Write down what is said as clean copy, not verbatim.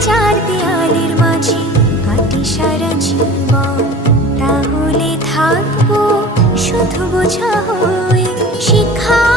চার দেয়ালের মাঝে কাটি সারা জীবন, তাহলে থাকবো শুধু বোঝা হয়ে। শিক্ষা